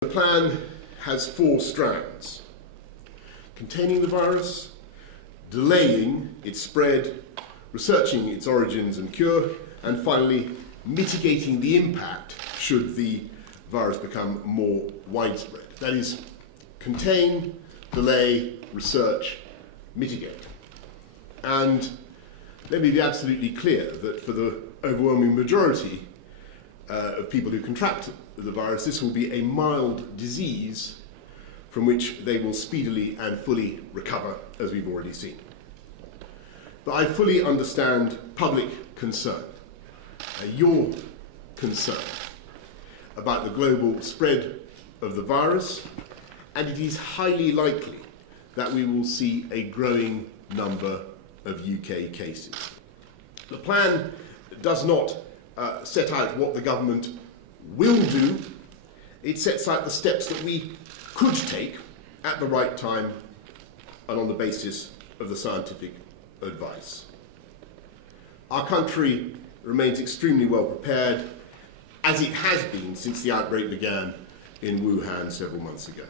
The plan has 4 strands: containing the virus, delaying its spread, researching its origins and cure, and finally mitigating the impact should the virus become more widespread. That is, contain, delay, research, mitigate. And let me be absolutely clear that for the overwhelming majority of people who contract the virus, this will be a mild disease from which they will speedily and fully recover, as we've already seen. But I fully understand public concern, your concern about the global spread of the virus, and it is highly likely that we will see a growing number of UK cases. The plan does not set out what the government will do. It sets out the steps that we could take at the right time and on the basis of the scientific advice. Our country remains extremely well prepared, as it has been since the outbreak began in Wuhan several months ago.